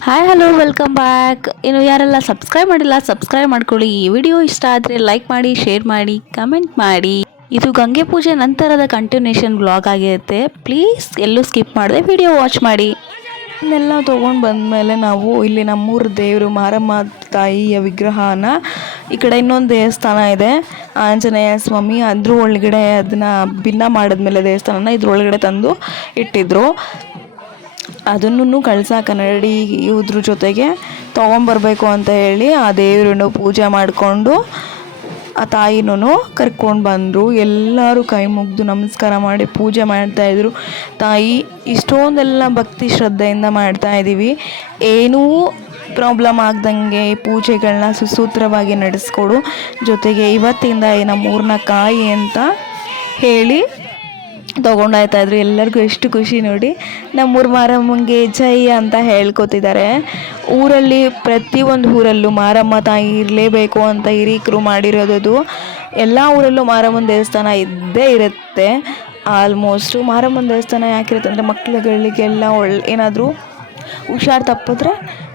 Hi hello welcome back ಇನ್ನು ಯಾರೆಲ್ಲ subscribe ಮಾಡಿಲ್ಲ ಸಬ್ಸ್ಕ್ರೈಬ್ ಮಾಡ್ಕೊಳ್ಳಿ. ಈ ವಿಡಿಯೋ ಇಷ್ಟ ಆದರೆ ಲೈಕ್ ಮಾಡಿ ಶೇರ್ ಮಾಡಿ ಕಮೆಂಟ್ ಮಾಡಿ. ಇದು ಗಂಗೆ ಪೂಜೆ ನಂತರದ ಕಂಟಿನ್ಯೂಷನ್ ಬ್ಲಾಗ್ ಆಗಿರುತ್ತೆ. ಪ್ಲೀಸ್ ಎಲ್ಲೂ ಸ್ಕಿಪ್ ಮಾಡದೆ ವಿಡಿಯೋ ವಾಚ್ ಮಾಡಿ. ಇದನ್ನೆಲ್ಲ ತೊಗೊಂಡು ಬಂದಮೇಲೆ ನಾವು ಇಲ್ಲಿ ನಮ್ಮೂರು ದೇವರು ಮಾರಮ್ಮ ತಾಯಿಯ ವಿಗ್ರಹನ ಈ ಕಡೆ ಇನ್ನೊಂದು ದೇವಸ್ಥಾನ ಇದೆ. ಆಂಜನೇಯ ಸ್ವಾಮಿ ಅದ್ರ ಒಳಗಡೆ ಅದನ್ನ ಭಿನ್ನ ಮಾಡಿದ್ಮೇಲೆ ದೇವಸ್ಥಾನನ ಇದ್ರೊಳಗಡೆ ತಂದು ಇಟ್ಟಿದ್ರು. ಅದನ್ನು ಕಳಸ ನಡಿ ಇವ್ರ ಜೊತೆಗೆ ತೊಗೊಂಬರ್ಬೇಕು ಅಂತ ಹೇಳಿ ಆ ದೇವ್ರನ್ನು ಪೂಜೆ ಮಾಡಿಕೊಂಡು ಆ ತಾಯಿನೂ ಕರ್ಕೊಂಡು ಬಂದರು. ಎಲ್ಲರೂ ಕೈ ಮುಗಿದು ನಮಸ್ಕಾರ ಮಾಡಿ ಪೂಜೆ ಮಾಡ್ತಾಯಿದ್ರು ತಾಯಿ, ಇಷ್ಟೊಂದೆಲ್ಲ ಭಕ್ತಿ ಶ್ರದ್ಧೆಯಿಂದ ಮಾಡ್ತಾ ಇದ್ದೀವಿ ಏನೂ ಪ್ರಾಬ್ಲಮ್ ಆಗ್ದಂಗೆ ಪೂಜೆಗಳನ್ನ ಸುಸೂತ್ರವಾಗಿ ನಡೆಸ್ಕೊಡು. ಜೊತೆಗೆ ಇವತ್ತಿಂದ ಈ ನಮ್ಮೂರನ್ನ ಕಾಯಿ ಅಂತ ಹೇಳಿ ತೊಗೊಂಡಾಯ್ತಾ ಇದ್ರು. ಎಲ್ಲರಿಗೂ ಎಷ್ಟು ಖುಷಿ ನೋಡಿ. ನಮ್ಮೂರು ಮಾರಮ್ಮಂಗೆ ಜೈ ಅಂತ ಹೇಳ್ಕೊತಿದ್ದಾರೆ. ಊರಲ್ಲಿ ಪ್ರತಿಯೊಂದು ಊರಲ್ಲೂ ಮಾರಮ್ಮ ತಾಯಿ ಇರಲೇಬೇಕು ಅಂತ ಹಿರೀಕರು ಮಾಡಿರೋದು ಎಲ್ಲ ಊರಲ್ಲೂ ಮಾರಮ್ಮನ ದೇವಸ್ಥಾನ ಇದ್ದೇ ಇರುತ್ತೆ. ಆಲ್ಮೋಸ್ಟು ಮಾರಮ್ಮನ ದೇವಸ್ಥಾನ ಯಾಕಿರುತ್ತೆ ಅಂದರೆ ಮಕ್ಕಳುಗಳಿಗೆಲ್ಲ ಒಳ್ಳೆ ಏನಾದರೂ ಹುಷಾರು ತಪ್ಪಿದ್ರೆ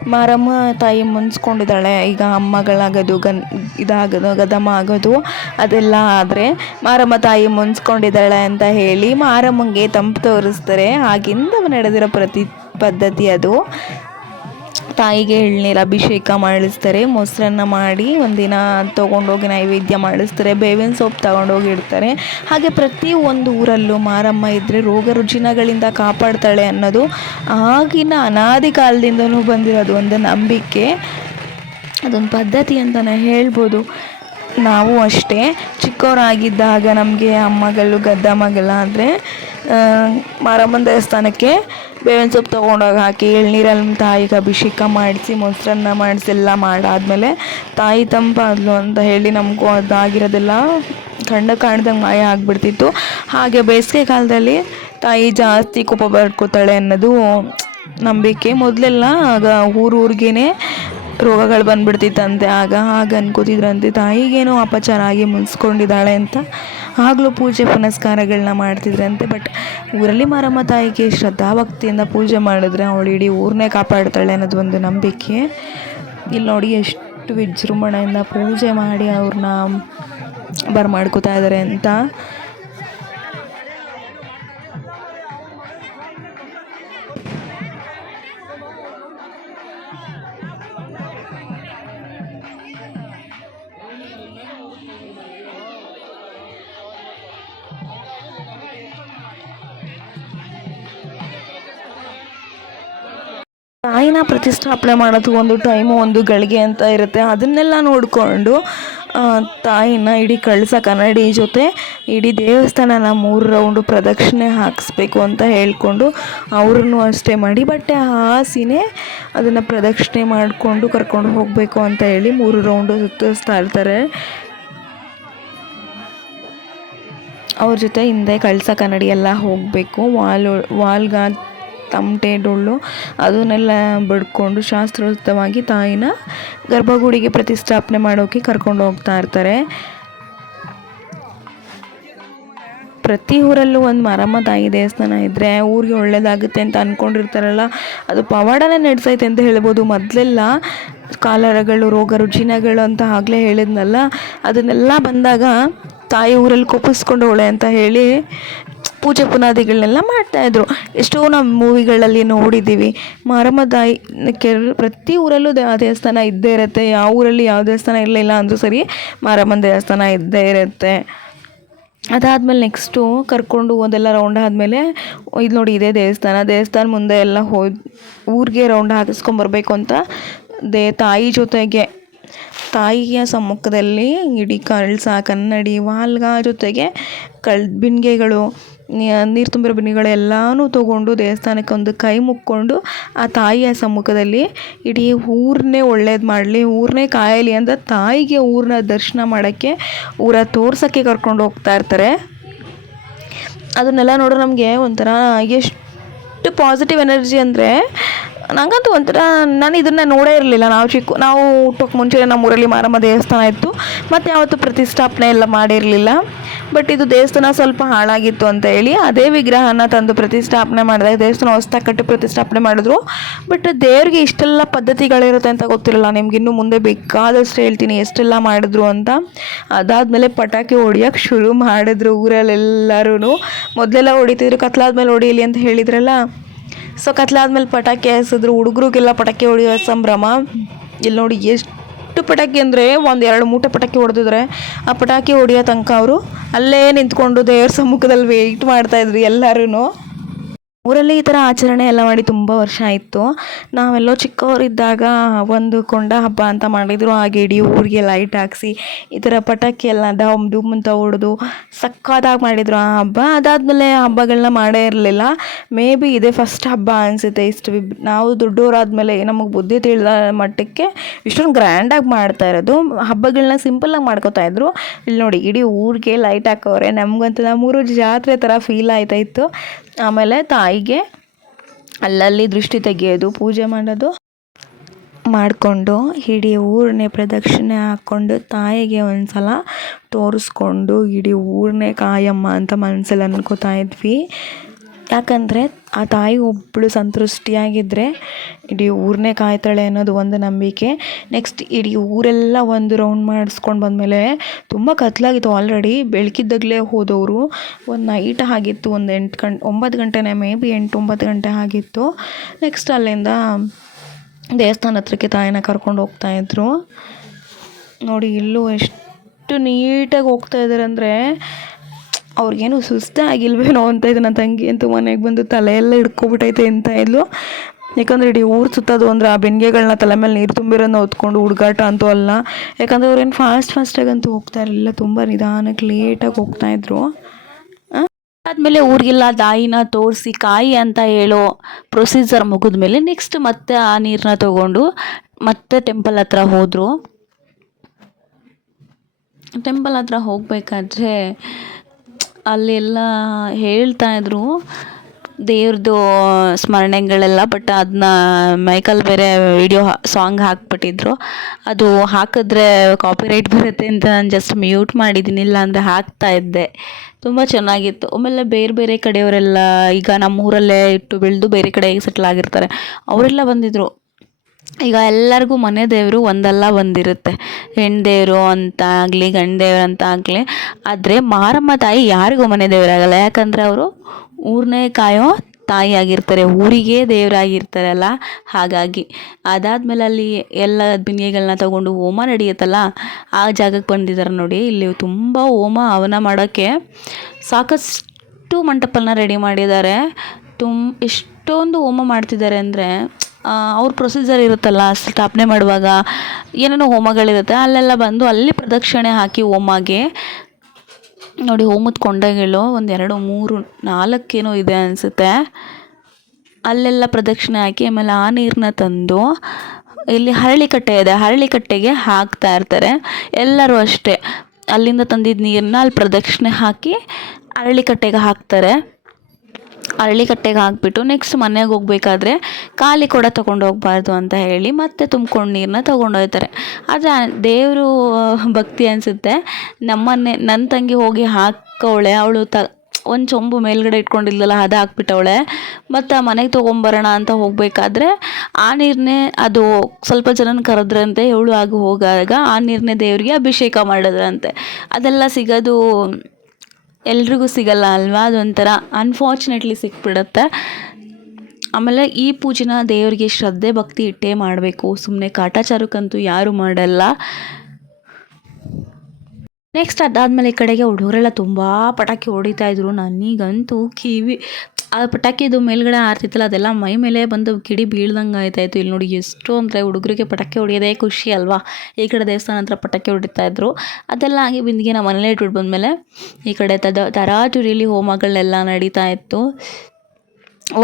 ಮಾರಮ್ಮ ತಾಯಿ ಮುನ್ಸ್ಕೊಂಡಿದ್ದಾಳೆ. ಈಗ ಅಮ್ಮಗಳಾಗೋದು, ಗನ್, ಇದಾಗೋದು ಗದಮ ಆಗೋದು ಅದೆಲ್ಲ ಆದರೆ ಮಾರಮ್ಮ ತಾಯಿ ಮುನ್ಸ್ಕೊಂಡಿದ್ದಾಳೆ ಅಂತ ಹೇಳಿ ಮಾರಮ್ಮಂಗೆ ತಂಪು ತೋರಿಸ್ತಾರೆ. ಆಗಿಂದ ನಡೆದಿರೋ ಪ್ರತಿ, ಪದ್ಧತಿ ಅದು. ತಾಯಿಗೆ ಎಳ್ನೀರು ಅಭಿಷೇಕ ಮಾಡಿಸ್ತಾರೆ. ಮೊಸರನ್ನ ಮಾಡಿ ಒಂದಿನ ತೊಗೊಂಡೋಗಿ ನೈವೇದ್ಯ ಮಾಡಿಸ್ತಾರೆ. ಬೇವಿನ ಸೊಪ್ಪು ತಗೊಂಡೋಗಿ ಇಡ್ತಾರೆ. ಹಾಗೆ ಪ್ರತಿ ಒಂದು ಊರಲ್ಲೂ ಮಾರಮ್ಮ ಇದ್ದರೆ ರೋಗ ರುಜಿನಗಳಿಂದ ಕಾಪಾಡ್ತಾಳೆ ಅನ್ನೋದು ಆಗಿನ ಅನಾದಿ ಕಾಲದಿಂದಲೂ ಬಂದಿರೋದು ಒಂದು ನಂಬಿಕೆ. ಅದೊಂದು ಪದ್ಧತಿ ಅಂತಲೇ ಹೇಳ್ಬೋದು. ನಾವು ಅಷ್ಟೇ. ಚಿಕ್ಕವರಾಗಿದ್ದಾಗ ನಮಗೆ ಅಮ್ಮಗಳು ಗದ್ದಮ್ಮಗಳಾದರೆ ಮಾರಮ್ಮನ ದೇವಸ್ಥಾನಕ್ಕೆ ಬೇವಿನ ಸೊಪ್ಪು ತೊಗೊಂಡೋಗಿ ಹಾಕಿ ಎಳ್ನೀರಲ್ಲಿ ತಾಯಿಗೆ ಅಭಿಷೇಕ ಮಾಡಿಸಿ, ಮೊಸರನ್ನ ಮಾಡಿಸಿ ಎಲ್ಲ ಮಾಡಾದಮೇಲೆ ತಾಯಿ ತಂಪಾದ್ಲು ಅಂತ ಹೇಳಿ ನಮಗೂ ಅದಾಗಿರೋದೆಲ್ಲ ಕಣ್ಣ ಕಾಣ್ದಂಗೆ ಮಾಯ ಆಗಿಬಿಡ್ತಿತ್ತು. ಹಾಗೆ ಬೇಸಿಗೆ ಕಾಲದಲ್ಲಿ ತಾಯಿ ಜಾಸ್ತಿ ಕೋಪ ಬರ್ಕೋತಾಳೆ ಅನ್ನೋದು ನಂಬಿಕೆ. ಮೊದಲೆಲ್ಲ ಆಗ ಊರೂರಿಗೇ ರೋಗಗಳು ಬಂದ್ಬಿಡ್ತಿತ್ತಂತೆ. ಆಗ ಆಗ ಅನ್ಕೋತಿದ್ರಂತೆ. ತಾಯಿಗೇನೋ ಅಪಚಾರ ಆಗಿ ಮುನ್ಸ್ಕೊಂಡಿದ್ದಾಳೆ ಅಂತ ಆಗಲೂ ಪೂಜೆ ಪುನಸ್ಕಾರಗಳನ್ನ ಮಾಡ್ತಿದ್ರಂತೆ. ಬಟ್ ಊರಲ್ಲಿ ಮಾರಮ್ಮ ತಾಯಿಗೆ ಶ್ರದ್ಧಾಭಕ್ತಿಯಿಂದ ಪೂಜೆ ಮಾಡಿದ್ರೆ ಅವಳು ಇಡೀ ಊರನ್ನೇ ಕಾಪಾಡ್ತಾಳೆ ಅನ್ನೋದು ಒಂದು ನಂಬಿಕೆ. ಇಲ್ಲಿ ನೋಡಿ ಎಷ್ಟು ವಿಜೃಂಭಣೆಯಿಂದ ಪೂಜೆ ಮಾಡಿ ಅವ್ರನ್ನ ಬರ್ಮಾಡ್ಕೋತಾ ಇದ್ದಾರೆ ಅಂತ. ತಾಯಿನ ಪ್ರತಿಷ್ಠಾಪನೆ ಮಾಡೋದು ಒಂದು ಟೈಮು ಒಂದು ಗಳಿಗೆ ಅಂತ ಇರುತ್ತೆ. ಅದನ್ನೆಲ್ಲ ನೋಡಿಕೊಂಡು ತಾಯಿನ ಇಡೀ ಕಳಸ ಕನ್ನಡಿ ಜೊತೆ ಇಡೀ ದೇವಸ್ಥಾನನ ಮೂರು ರೌಂಡು ಪ್ರದಕ್ಷಿಣೆ ಹಾಕಿಸ್ಬೇಕು ಅಂತ ಹೇಳಿಕೊಂಡು ಅವ್ರನ್ನೂ ಅಷ್ಟೇ ಮಾಡಿ ಬಟ್ ಹಾಸಿನೇ ಅದನ್ನು ಪ್ರದಕ್ಷಿಣೆ ಮಾಡಿಕೊಂಡು ಕರ್ಕೊಂಡು ಹೋಗಬೇಕು ಅಂತ ಹೇಳಿ ಮೂರು ರೌಂಡು ಸುತ್ತಿಸ್ತಾ ಇರ್ತಾರೆ ಅವ್ರ ಜೊತೆ ಹಿಂದೆ ಕಳಸ ಕನ್ನಡಿ ಎಲ್ಲ ಹೋಗಬೇಕು. ವಾಲ್ ವಾಲ್ಗ ತಮಟೆ ಡೊಳ್ಳು ಅದನ್ನೆಲ್ಲ ಬಡ್ಕೊಂಡು ಶಾಸ್ತ್ರೋಕ್ತವಾಗಿ ತಾಯಿನ ಗರ್ಭಗುಡಿಗೆ ಪ್ರತಿಷ್ಠಾಪನೆ ಮಾಡೋಕೆ ಕರ್ಕೊಂಡು ಹೋಗ್ತಾ ಇರ್ತಾರೆ. ಪ್ರತಿ ಊರಲ್ಲೂ ಒಂದು ಮರಮ್ಮ ತಾಯಿ ದೇವಸ್ಥಾನ ಇದ್ದರೆ ಊರಿಗೆ ಒಳ್ಳೇದಾಗುತ್ತೆ ಅಂತ ಅಂದ್ಕೊಂಡಿರ್ತಾರಲ್ಲ ಅದು ಪವಾಡನೇ ನಡೆಸೈತೆ ಅಂತ ಹೇಳ್ಬೋದು. ಮೊದಲೆಲ್ಲ ಕಾಲರಗಳು, ರೋಗ ರುಜಿನಗಳು ಅಂತ ಆಗಲೇ ಹೇಳಿದ್ನಲ್ಲ, ಅದನ್ನೆಲ್ಲ ಬಂದಾಗ ತಾಯಿ ಊರಲ್ಲಿ ಕೊಪ್ಪಿಸ್ಕೊಂಡವಳೆ ಅಂತ ಹೇಳಿ ಪೂಜೆ ಪುನಾದಿಗಳನ್ನೆಲ್ಲ ಮಾಡ್ತಾಯಿದ್ರು ಎಷ್ಟೋ ನಾವು ಮೂವಿಗಳಲ್ಲಿ ನೋಡಿದ್ದೀವಿ ಮಾರಮ್ಮ ತಾಯಿ ಕೆಲ ಪ್ರತಿ ಊರಲ್ಲೂ ದೇ ದೇವಸ್ಥಾನ ಇದ್ದೇ ಇರುತ್ತೆ. ಯಾವ ಊರಲ್ಲಿ ಯಾವ ದೇವಸ್ಥಾನ ಇರಲಿಲ್ಲ ಅಂದರೂ ಸರಿ ಮಾರಮ್ಮನ ದೇವಸ್ಥಾನ ಇದ್ದೇ ಇರುತ್ತೆ. ಅದಾದಮೇಲೆ ನೆಕ್ಸ್ಟು ಕರ್ಕೊಂಡು ಒಂದೆಲ್ಲ ರೌಂಡ್ ಆದಮೇಲೆ, ಇದು ನೋಡಿ ಇದೇ ದೇವಸ್ಥಾನ. ದೇವಸ್ಥಾನ ಮುಂದೆ ಎಲ್ಲ ಹೋಗಿ ಊರಿಗೆ ರೌಂಡ್ ಹಾಕಿಸ್ಕೊಂಬರ್ಬೇಕು ಅಂತ ದೇ, ತಾಯಿ ಜೊತೆಗೆ. ತಾಯಿಯ ಸಮ್ಮುಖದಲ್ಲಿ ಇಡೀ ಕಳ್ಸ ಕನ್ನಡಿ ವಾಲ್ಗ ಜೊತೆಗೆ ಕಳ್ ನೀರು ತುಂಬಿರೋ ಬಿನ್ನಿಗಳೆಲ್ಲನೂ ತೊಗೊಂಡು ದೇವಸ್ಥಾನಕ್ಕೆ ಒಂದು ಕೈ ಮುಕ್ಕೊಂಡು ಆ ತಾಯಿಯ ಸಮ್ಮುಖದಲ್ಲಿ ಇಡೀ ಊರನ್ನೇ ಒಳ್ಳೇದು ಮಾಡಲಿ ಊರನ್ನೇ ಕಾಯಲಿ ಅಂತ ತಾಯಿಗೆ ಊರನ್ನ ದರ್ಶನ ಮಾಡೋಕ್ಕೆ, ಊರ ತೋರ್ಸೋಕ್ಕೆ ಕರ್ಕೊಂಡು ಹೋಗ್ತಾ ಇರ್ತಾರೆ. ಅದನ್ನೆಲ್ಲ ನೋಡೋ ನಮಗೆ ಒಂಥರ ಎಷ್ಟು ಪಾಸಿಟಿವ್ ಎನರ್ಜಿ ಅಂದರೆ ನನಗಂತೂ ಒಂಥರ ನಾನು ಇದನ್ನು ನೋಡೇ ಇರಲಿಲ್ಲ. ನಾವು ಚಿಕ್ಕ, ನಾವು ಊಟಕ್ಕೆ ಮುಂಚೆ ನಮ್ಮ ಊರಲ್ಲಿ ಮಾರಮ್ಮ ದೇವಸ್ಥಾನ ಇತ್ತು. ಮತ್ತು ಯಾವತ್ತೂ ಪ್ರತಿಷ್ಠಾಪನೆ ಎಲ್ಲ ಮಾಡಿರಲಿಲ್ಲ. ಬಟ್ ಇದು ದೇವಸ್ಥಾನ ಸ್ವಲ್ಪ ಹಾಳಾಗಿತ್ತು ಅಂತ ಹೇಳಿ ಅದೇ ವಿಗ್ರಹನ ತಂದು ಪ್ರತಿಷ್ಠಾಪನೆ ಮಾಡಿದಾಗ ದೇವಸ್ಥಾನ ಹೊಸ್ದಾಗಿ ಕಟ್ಟಿ ಪ್ರತಿಷ್ಠಾಪನೆ ಮಾಡಿದ್ರು. ಬಟ್ ದೇವ್ರಿಗೆ ಇಷ್ಟೆಲ್ಲ ಪದ್ಧತಿಗಳಿರುತ್ತೆ ಅಂತ ಗೊತ್ತಿರಲ್ಲ. ನಿಮ್ಗೆ ಇನ್ನು ಮುಂದೆ ಬೇಕಾದಷ್ಟು ಹೇಳ್ತೀನಿ ಎಷ್ಟೆಲ್ಲ ಮಾಡಿದ್ರು ಅಂತ. ಅದಾದಮೇಲೆ ಪಟಾಕಿ ಹೊಡಿಯೋಕೆ ಶುರು ಮಾಡಿದ್ರು ಊರಲ್ಲೆಲ್ಲರೂ ಮೊದಲೆಲ್ಲ ಹೊಡಿತಿದ್ರು, ಕತ್ಲಾದ್ಮೇಲೆ ಹೊಡಿಲಿ ಅಂತ ಹೇಳಿದ್ರಲ್ಲ. ಸೊ ಕತ್ಲಾದ್ಮೇಲೆ ಪಟಾಕಿ ಹಾಯಿಸಿದ್ರು. ಹುಡುಗರಿಗೆಲ್ಲ ಪಟಾಕಿ ಹೊಡೆಯೋ ಸಂಭ್ರಮ. ಇಲ್ಲಿ ನೋಡಿ ಎಷ್ಟು ಪಟಾಕಿ ಅಂದರೆ ಒಂದು ಎರಡು ಮೂಟೆ ಪಟಾಕಿ ಹೊಡೆದಿದ್ರೆ ಆ ಪಟಾಕಿ ಹೊಡೆಯೋ ತನಕ ಅವರು ಅಲ್ಲೇ ನಿಂತ್ಕೊಂಡು ದೇವ್ರ ಸಮ್ಮುಖದಲ್ಲಿ ವೆಯ್ಟ್ ಮಾಡ್ತಾಯಿದ್ರು ಎಲ್ಲರೂ ಊರಲ್ಲಿ ಈ ಥರ ಆಚರಣೆ ಎಲ್ಲ ಮಾಡಿ ತುಂಬ ವರ್ಷ ಆಯಿತು. ನಾವೆಲ್ಲೋ ಚಿಕ್ಕವರಿದ್ದಾಗ ಒಂದು ಕೊಂಡ ಹಬ್ಬ ಅಂತ ಮಾಡಿದ್ರು. ಹಾಗೆ ಇಡೀ ಊರಿಗೆ ಲೈಟ್ ಹಾಕ್ಸಿ ಈ ಥರ ಪಟಾಕಿ ಎಲ್ಲ ಡಮ್ ಡುಮ್ ಅಂತ ಹೊಡೆದು ಸಕ್ಕತ್ತಾಗಿ ಮಾಡಿದರು ಆ ಹಬ್ಬ. ಅದಾದಮೇಲೆ ಹಬ್ಬಗಳನ್ನ ಮಾಡೇ ಇರಲಿಲ್ಲ. ಮೇ ಬಿ ಇದೇ ಫಸ್ಟ್ ಹಬ್ಬ ಅನಿಸುತ್ತೆ ಇಷ್ಟು ನಾವು ದೊಡ್ಡವರಾದ್ಮೇಲೆ ನಮಗೆ ಬುದ್ಧಿ ತಿಳಿದ ಮಟ್ಟಕ್ಕೆ ಇಷ್ಟೊಂದು ಗ್ರ್ಯಾಂಡಾಗಿ ಮಾಡ್ತಾ ಇರೋದು. ಹಬ್ಬಗಳನ್ನ ಸಿಂಪಲ್ಲಾಗಿ ಮಾಡ್ಕೋತಾ ಇದ್ರು. ಇಲ್ಲಿ ನೋಡಿ, ಇಡೀ ಊರಿಗೆ ಲೈಟ್ ಹಾಕೋರೆ. ನಮಗಂತೂ ನಮ್ಮೂರು ಜಾತ್ರೆ ಥರ ಫೀಲ್ ಆಯ್ತಾ ಇತ್ತು. ಆಮೇಲೆ ತಾಯಿಗೆ ಅಲ್ಲಲ್ಲಿ ದೃಷ್ಟಿ ತೆಗೆಯೋದು, ಪೂಜೆ ಮಾಡೋದು ಮಾಡಿಕೊಂಡು ಇಡೀ ಊರನ್ನೇ ಪ್ರದಕ್ಷಿಣೆ ಹಾಕ್ಕೊಂಡು ತಾಯಿಗೆ ಒಂದು ಸಲ ತೋರಿಸ್ಕೊಂಡು ಇಡೀ ಊರನ್ನೇ ಕಾಯಮ್ಮ ಅಂತ ಮನಸ್ಸಲ್ಲಿ ಅನ್ಕೋತಾ ಇದ್ವಿ. ಯಾಕಂದರೆ ಆ ತಾಯಿ ಒಬ್ಬಳು ಸಂತೃಷ್ಟಿಯಾಗಿದ್ದರೆ ಇಡೀ ಊರನ್ನೇ ಕಾಯ್ತಾಳೆ ಅನ್ನೋದು ಒಂದು ನಂಬಿಕೆ. ನೆಕ್ಸ್ಟ್ ಇಡೀ ಊರೆಲ್ಲ ಒಂದು ರೌಂಡ್ ಮಾಡಿಸ್ಕೊಂಡು ಬಂದಮೇಲೆ ತುಂಬ ಕತ್ಲಾಗಿತ್ತು. ಆಲ್ರೆಡಿ ಬೆಳಕಿದ್ದಾಗಲೇ ಹೋದವರು. ಒಂದು ನೈಟ್ ಆಗಿತ್ತು, ಒಂದು ಎಂಟು ಗಂಟೆ ಒಂಬತ್ತು ಗಂಟೆನೇ ಮೇ ಬಿ ಎಂಟು, ಒಂಬತ್ತು ಗಂಟೆ ಆಗಿತ್ತು. ನೆಕ್ಸ್ಟ್ ಅಲ್ಲಿಂದ ದೇವಸ್ಥಾನ ಹತ್ರಕ್ಕೆ ತಾಯಿನ ಕರ್ಕೊಂಡು ಹೋಗ್ತಾ ಇದ್ರು. ನೋಡಿ ಇಲ್ಲೂ ಎಷ್ಟು ನೀಟಾಗಿ ಹೋಗ್ತಾ ಅಂದರೆ ಅವ್ರಿಗೇನು ಸುಸ್ತೇ ಆಗಿಲ್ವೇನೋ ಅಂತ ಇದು ನನ್ನ ತಂಗಿ ಅಂತೂ ಮನೆಗೆ ಬಂದು ತಲೆಯೆಲ್ಲ ಹಿಡ್ಕೊಬಿಟ್ಟೈತೆ ಅಂತ ಇದ್ಲು. ಯಾಕಂದರೆ ಇಡೀ ಊರು ಸುತ್ತೋದು ಅಂದರೆ ಆ ಬೆನ್ಗೆಗಳನ್ನ ತಲೆ ಮೇಲೆ ನೀರು ತುಂಬಿರೋದನ್ನ ಹೊತ್ಕೊಂಡು ಹುಡುಗಾಟ ಅಂತೂ ಅಲ್ಲ. ಯಾಕಂದರೆ ಅವ್ರೇನು ಫಾಸ್ಟ್ ಫಾಸ್ಟಾಗಂತೂ ಹೋಗ್ತಾ ಇರಲಿಲ್ಲ, ತುಂಬ ನಿಧಾನಕ್ಕೆ ಲೇಟಾಗಿ ಹೋಗ್ತಾಯಿದ್ರು ಆದಮೇಲೆ ಊರಿಗೆಲ್ಲ ದಾಯಿನ ತೋರಿಸಿ ಕಾಯಿ ಅಂತ ಹೇಳೋ ಪ್ರೊಸೀಜರ್ ಮುಗಿದ್ಮೇಲೆ ನೆಕ್ಸ್ಟ್ ಮತ್ತೆ ಆ ನೀರನ್ನ ತಗೊಂಡು ಮತ್ತೆ ಟೆಂಪಲ್ ಹತ್ರ ಹೋದರು. ಟೆಂಪಲ್ ಹತ್ರ ಹೋಗಬೇಕಾದ್ರೆ ಅಲ್ಲೆಲ್ಲ ಹೇಳ್ತಾ ಇದ್ರು. ದೇವ್ರದ್ದು ಸ್ಮರಣೆಗಳೆಲ್ಲ ಬಟ್ ಅದನ್ನ ಮೈಕಲ್ ಬೇರೆ ವಿಡಿಯೋ ಸಾಂಗ್ ಹಾಕ್ಬಿಟ್ಟಿದ್ರು. ಅದು ಹಾಕಿದ್ರೆ ಕಾಪಿರೈಟ್ ಬರುತ್ತೆ ಅಂತ ನಾನು ಜಸ್ಟ್ ಮ್ಯೂಟ್ ಮಾಡಿದ್ದೀನಿ ಇಲ್ಲ ಅಂದರೆ ಹಾಕ್ತಾ ಇದ್ದೆ. ತುಂಬ ಚೆನ್ನಾಗಿತ್ತು. ಆಮೇಲೆ ಬೇರೆ ಬೇರೆ ಕಡೆಯವರೆಲ್ಲ ಈಗ ನಮ್ಮೂರಲ್ಲೇ ಇಟ್ಟು ಬೆಳೆದು ಬೇರೆ ಕಡೆ ಸೆಟ್ಲ್ ಆಗಿರ್ತಾರೆ. ಅವರೆಲ್ಲ ಬಂದಿದ್ದರು ಈಗ ಎಲ್ಲರಿಗೂ ಮನೆ ದೇವರು ಒಂದಲ್ಲ ಒಂದಿರುತ್ತೆ. ಹೆಣ್ಣು ದೇವರು ಅಂತ ಆಗಲಿ ಗಂಡು ದೇವ್ರು ಅಂತ ಆಗಲಿ ಆದರೆ ಮಾರಮ್ಮ ತಾಯಿ ಯಾರಿಗೂ ಮನೆ ದೇವರಾಗಲ್ಲ. ಯಾಕಂದರೆ ಅವರು ಊರನ್ನೇ ಕಾಯೋ ತಾಯಿ ಆಗಿರ್ತಾರೆ, ಊರಿಗೆ ದೇವರಾಗಿರ್ತಾರಲ್ಲ ಹಾಗಾಗಿ ಅದಾದಮೇಲೆ ಅಲ್ಲಿ ಎಲ್ಲ ಬಿನ್ಗೆಗಳನ್ನ ತಗೊಂಡು ಹೋಮ ನಡೆಯುತ್ತಲ್ಲ, ಆ ಜಾಗಕ್ಕೆ ಬಂದಿದ್ದಾರೆ ನೋಡಿ. ಇಲ್ಲಿ ತುಂಬ ಹೋಮ ಹವನ ಮಾಡೋಕ್ಕೆ ಸಾಕಷ್ಟು ಮಂಟಪನ ರೆಡಿ ಮಾಡಿದ್ದಾರೆ. ತುಂಬ ಎಷ್ಟೊಂದು ಹೋಮ ಮಾಡ್ತಿದ್ದಾರೆ ಅಂದರೆ ಅವ್ರ ಪ್ರೊಸೀಜರ್ ಇರುತ್ತಲ್ಲ, ಸ್ಥಾಪನೆ ಮಾಡುವಾಗ ಏನೇನೋ ಹೋಮಗಳಿರುತ್ತೆ, ಅಲ್ಲೆಲ್ಲ ಬಂದು ಅಲ್ಲಿ ಪ್ರದಕ್ಷಿಣೆ ಹಾಕಿ ಹೋಮಗೆ ನೋಡಿ, ಹೋಮದ ಕೊಂಡಗಳು ಒಂದು ಎರಡು, ಮೂರು, ನಾಲ್ಕೇನೋ ಇದೆ ಅನಿಸುತ್ತೆ. ಅಲ್ಲೆಲ್ಲ ಪ್ರದಕ್ಷಿಣೆ ಹಾಕಿ ಆಮೇಲೆ ಆ ನೀರನ್ನ ತಂದು ಇಲ್ಲಿ ಹರಳಿಕಟ್ಟೆ ಇದೆ, ಹರಳಿಕಟ್ಟೆಗೆ ಹಾಕ್ತಾ ಇರ್ತಾರೆ. ಎಲ್ಲರೂ ಅಷ್ಟೇ. ಅಲ್ಲಿಂದ ತಂದಿದ್ದ ನೀರನ್ನ ಅಲ್ಲಿ ಪ್ರದಕ್ಷಿಣೆ ಹಾಕಿ ಹರಳಿಕಟ್ಟೆಗೆ ಹಾಕ್ತಾರೆ. ಅರಳಿಕಟ್ಟೆಗೆ ಹಾಕ್ಬಿಟ್ಟು ನೆಕ್ಸ್ಟ್ ಮನೆಗೆ ಹೋಗ್ಬೇಕಾದ್ರೆ ಖಾಲಿ ಕೂಡ ತೊಗೊಂಡು ಹೋಗ್ಬಾರ್ದು ಅಂತ ಹೇಳಿ ಮತ್ತೆ ತುಂಬ್ಕೊಂಡು ನೀರನ್ನ ತೊಗೊಂಡು ಹೋಗ್ತಾರೆ. ಆದರೆ ದೇವರು ಭಕ್ತಿ ಅನಿಸುತ್ತೆ. ನಮ್ಮನೆ ನನ್ನ ತಂಗಿ ಹೋಗಿ ಹಾಕವಳೆ, ಅವಳು ತ, ಒಂದು ಚೊಂಬು ಮೇಲ್ಗಡೆ ಇಟ್ಕೊಂಡಿಲ್ಲಲ್ಲ ಅದು ಹಾಕ್ಬಿಟ್ಟವಳೆ. ಮತ್ತು ಆ ಮನೆಗೆ ತೊಗೊಂಬರೋಣ ಅಂತ ಹೋಗಬೇಕಾದ್ರೆ ಆ ನೀರನ್ನೇ ಅದು ಸ್ವಲ್ಪ ಜನನ ಕರೆದ್ರಂತೆ, ಇವಳು ಆಗಿ ಹೋಗಾಗ ಆ ನೀರನ್ನೇ ದೇವರಿಗೆ ಅಭಿಷೇಕ ಮಾಡಿದ್ರಂತೆ. ಅದೆಲ್ಲ ಸಿಗೋದು ಎಲ್ರಿಗೂ ಸಿಗಲ್ಲ ಅಲ್ವಾ? ಅದೊಂಥರ ಅನ್ಫಾರ್ಚುನೇಟ್ಲಿ ಸಿಕ್ಬಿಡುತ್ತೆ. ಆಮೇಲೆ ಈ ಪೂಜೆನ ದೇವರಿಗೆ ಶ್ರದ್ಧೆ, ಭಕ್ತಿ ಇಟ್ಟೇ ಮಾಡಬೇಕು. ಸುಮ್ಮನೆ ಕಾಟಾಚಾರಕ್ಕಂತೂ ಯಾರು ಮಾಡಲ್ಲ. ನೆಕ್ಸ್ಟ್ ಅದಾದಮೇಲೆ ಈ ಕಡೆಗೆ ಹುಡುಗರೆಲ್ಲ ತುಂಬ ಪಟಾಕಿ ಹೊಡಿತಾ ಇದ್ರು. ನನಗಂತೂ ಕಿವಿ ಆ ಪಟಾಕಿದು ಮೇಲ್ಗಡೆ ಆರ್ತಿತ್ತಲ್ಲ, ಅದೆಲ್ಲ ಮೈ ಮೇಲೆ ಬಂದು ಕಿಡಿ ಬೀಳ್ದಂಗೆ ಆಯ್ತಾಯಿತ್ತು ಇಲ್ಲಿ ನೋಡಿ ಎಷ್ಟು ಅಂದರೆ ಹುಡುಗರಿಗೆ ಪಟಾಕಿ ಹೊಡಿಯೋದೇ ಖುಷಿ ಅಲ್ವಾ? ಈ ಕಡೆ ದೇವಸ್ಥಾನ ಹತ್ರ ಪಟಾಕಿ ಹೊಡಿತಾ ಇದ್ರು. ಅದೆಲ್ಲ ಆಗಿ ಬಿಂದಿಗೆ ನಾವು ಮನೇಲೇ ಇಟ್ಬಿಟ್ಟು ಬಂದಮೇಲೆ ಈ ಕಡೆ ತದ ತರಾಟುರಿಲಿ ಹೋಮಗಳೆಲ್ಲ ನಡೀತಾ ಇತ್ತು.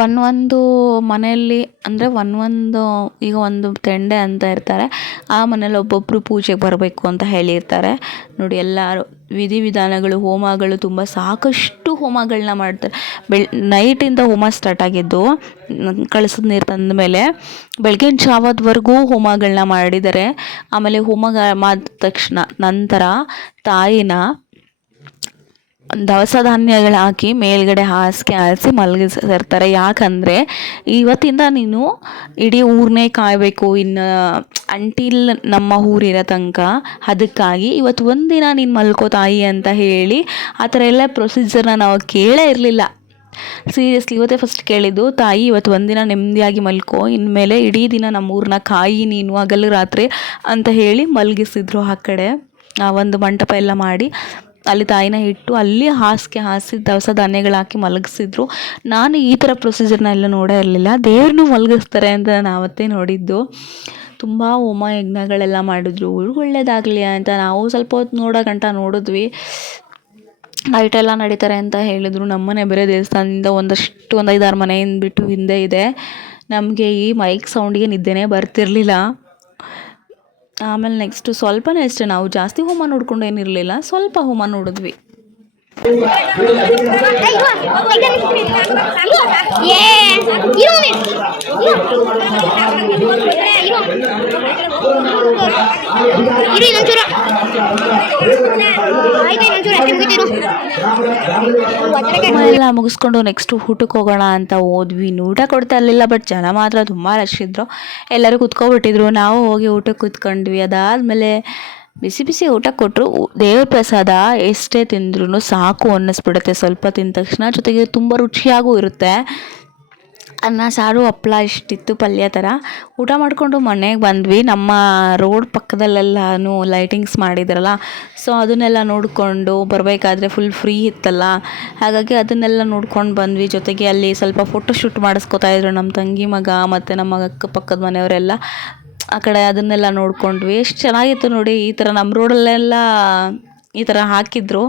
ಒಂದೊಂದು ಮನೆಯಲ್ಲಿ ಅಂದರೆ ಒಂದೊಂದು ಈಗ ಒಂದು ತೆಂಡೆ ಅಂತ ಇರ್ತಾರೆ. ಆ ಮನೇಲಿ ಒಬ್ಬೊಬ್ಬರು ಪೂಜೆಗೆ ಬರಬೇಕು ಅಂತ ಹೇಳಿರ್ತಾರೆ. ನೋಡಿ ಎಲ್ಲರೂ ವಿಧಿವಿಧಾನಗಳು, ಹೋಮಗಳು ತುಂಬ ಸಾಕಷ್ಟು ಹೋಮಗಳನ್ನ ಮಾಡ್ತಾರೆ. ಬೆಳ್, ನೈಟಿಂದ ಹೋಮ ಸ್ಟಾರ್ಟ್ ಆಗಿದ್ದು ಕಳಿಸಿದ ನೀರು ತಂದ ಮೇಲೆ ಬೆಳಗಿನ ಜಾವದವರೆಗೂ ಹೋಮಗಳನ್ನ ಮಾಡಿದ್ದಾರೆ ಆಮೇಲೆ ಹೋಮ ಮಾಡಿದ ತಕ್ಷಣ ನಂತರ ತಾಯಿನ ದವಸ ಧಾನ್ಯಗಳು ಹಾಕಿ ಮೇಲ್ಗಡೆ ಹಾಸಿಗೆ ಹಾಸಿ ಮಲಗಿಸಿರ್ತಾರೆ. ಯಾಕಂದರೆ ಇವತ್ತಿಂದ ನೀನು ಇಡೀ ಊರನ್ನೇ ಕಾಯಬೇಕು. ಇನ್ನು ಅಂಟಿಲ್ ನಮ್ಮ ಊರಿರೋ ತನಕ ಅದಕ್ಕಾಗಿ ಇವತ್ತು ಒಂದಿನ ನೀನು ಮಲ್ಕೋ ತಾಯಿ ಅಂತ ಹೇಳಿ ಆ ಥರ ಎಲ್ಲ ಪ್ರೊಸೀಜರ್ನ ನಾವು ಕೇಳೇ ಇರಲಿಲ್ಲ. ಸೀರಿಯಸ್ಲಿ ಇವತ್ತೇ ಫಸ್ಟ್ ಕೇಳಿದ್ದು, ತಾಯಿ, ಇವತ್ತು ಒಂದಿನ ನೆಮ್ಮದಿಯಾಗಿ ಮಲ್ಕೋ. ಇನ್ಮೇಲೆ ಇಡೀ ದಿನ ನಮ್ಮ ಊರನ್ನ ಕಾಯಿ ನೀನು ಹಗಲು ರಾತ್ರಿ ಅಂತ ಹೇಳಿ ಮಲಗಿಸಿದ್ರು ಆ ಕಡೆ. ಆ ಒಂದು ಮಂಟಪ ಎಲ್ಲ ಮಾಡಿ ಅಲ್ಲಿ ತಾಯಿನ ಇಟ್ಟು ಅಲ್ಲಿ ಹಾಸಿಗೆ ಹಾಸಿ ದವಸ ಧಾನ್ಯಗಳು ಹಾಕಿ ಮಲಗಿಸಿದ್ರು. ನಾನು ಈ ಥರ ಪ್ರೊಸೀಜರ್ನ ಎಲ್ಲ ನೋಡೇ ಇರಲಿಲ್ಲ. ದೇವ್ರನ್ನೂ ಮಲಗಿಸ್ತಾರೆ ಅಂತ ನಾನು ಆವತ್ತೇ ನೋಡಿದ್ದು. ತುಂಬ ಹೋಮ ಯಜ್ಞಗಳೆಲ್ಲ ಮಾಡಿದ್ರು. ಇವ್ರಿಗೆ ಒಳ್ಳೇದಾಗಲಿ ಅಂತ ನಾವು ಸ್ವಲ್ಪ ಹೊತ್ತು ನೋಡೋ ಗಂಟ ನೋಡಿದ್ವಿ. ಎಲ್ಲ ನಡೀತಾರೆ ಅಂತ ಹೇಳಿದರು. ನಮ್ಮನೆ ಬೇರೆ ದೇವಸ್ಥಾನದಿಂದ ಒಂದಷ್ಟು ಒಂದು ಐದಾರು ಮನೆಯಿಂದ ಬಿಟ್ಟು ಹಿಂದೆ ಇದೆ. ನಮಗೆ ಈ ಮೈಕ್ ಸೌಂಡಿಗೆ ನಿದ್ದೆನೇ ಬರ್ತಿರಲಿಲ್ಲ. ಆಮೇಲೆ ನೆಕ್ಸ್ಟು ಸ್ವಲ್ಪನೇ ಅಷ್ಟೇ ನಾವು ಜಾಸ್ತಿ ಹೋಮ ನೋಡ್ಕೊಂಡು ಏನಿರಲಿಲ್ಲ ಸ್ವಲ್ಪ ಹೋಮ ನೋಡಿದ್ವಿ. ಎಲ್ಲ ಮುಗಿಸ್ಕೊಂಡು ನೆಕ್ಸ್ಟ್ ಊಟಕ್ಕೆ ಹೋಗೋಣ ಅಂತ ಹೋದ್ವಿ. ಊಟ ಕೊಡ್ತಾ ಇರಲಿಲ್ಲ ಬಟ್ ಜನ ಮಾತ್ರ ತುಂಬ ರಶ್ ಇದ್ರು. ಎಲ್ಲರೂ ಕುತ್ಕೊಬಿಟ್ಟಿದ್ರು. ನಾವು ಹೋಗಿ ಊಟಕ್ಕೆ ಕುತ್ಕೊಂಡ್ವಿ. ಅದಾದಮೇಲೆ ಬಿಸಿ ಬಿಸಿ ಊಟ ಕೊಟ್ಟರು ದೇವ್ರ ಪ್ರಸಾದ ಎಷ್ಟೇ ತಿಂದ್ರೂ ಸಾಕು ಅನ್ನಿಸ್ಬಿಡುತ್ತೆ. ಸ್ವಲ್ಪ ತಿಂದ ತಕ್ಷಣ ಜೊತೆಗೆ ತುಂಬ ರುಚಿಯಾಗೂ ಇರುತ್ತೆ. ಅನ್ನ, ಸಾರು ಹಪ್ಪಳ ಇಷ್ಟಿತ್ತು ಪಲ್ಯ ಥರ. ಊಟ ಮಾಡಿಕೊಂಡು ಮನೆಗೆ ಬಂದ್ವಿ. ನಮ್ಮ ರೋಡ್ ಪಕ್ಕದಲ್ಲೆಲ್ಲನೂ ಲೈಟಿಂಗ್ಸ್ ಮಾಡಿದ್ರಲ್ಲ ಸೊ ಅದನ್ನೆಲ್ಲ ನೋಡಿಕೊಂಡು ಬರಬೇಕಾದ್ರೆ ಫುಲ್ ಫ್ರೀ ಇತ್ತಲ್ಲ. ಹಾಗಾಗಿ ಅದನ್ನೆಲ್ಲ ನೋಡ್ಕೊಂಡು ಬಂದ್ವಿ. ಜೊತೆಗೆ ಅಲ್ಲಿ ಸ್ವಲ್ಪ ಫೋಟೋ ಶೂಟ್ ಇದ್ರು ನಮ್ಮ ತಂಗಿ ಮಗ, ಮತ್ತು ನಮ್ಮ ಅಕ್ಕಪಕ್ಕದ ಮನೆಯವರೆಲ್ಲ. ಆ ಕಡೆ ಅದನ್ನೆಲ್ಲ ನೋಡ್ಕೊಂಡ್ವಿ. ಎಷ್ಟು ಚೆನ್ನಾಗಿತ್ತು ನೋಡಿ ಈ ಥರ ನಮ್ಮ ರೋಡಲ್ಲೆಲ್ಲ ಈ ಥರ ಹಾಕಿದ್ರು.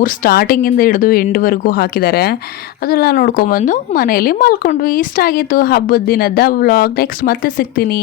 ಊರು ಸ್ಟಾರ್ಟಿಂಗಿಂದ ಹಿಡಿದು ಎಂಡ್ವರೆಗೂ ಹಾಕಿದ್ದಾರೆ. ಅದೆಲ್ಲ ನೋಡ್ಕೊಂಬಂದು ಮನೆಯಲ್ಲಿ ಮಲ್ಕೊಂಡ್ವಿ. ಇಷ್ಟ ಆಗಿತ್ತು ಹಬ್ಬದ ದಿನದ ವ್ಲಾಗ್ ನೆಕ್ಸ್ಟ್ ಮತ್ತೆ ಸಿಗ್ತೀನಿ.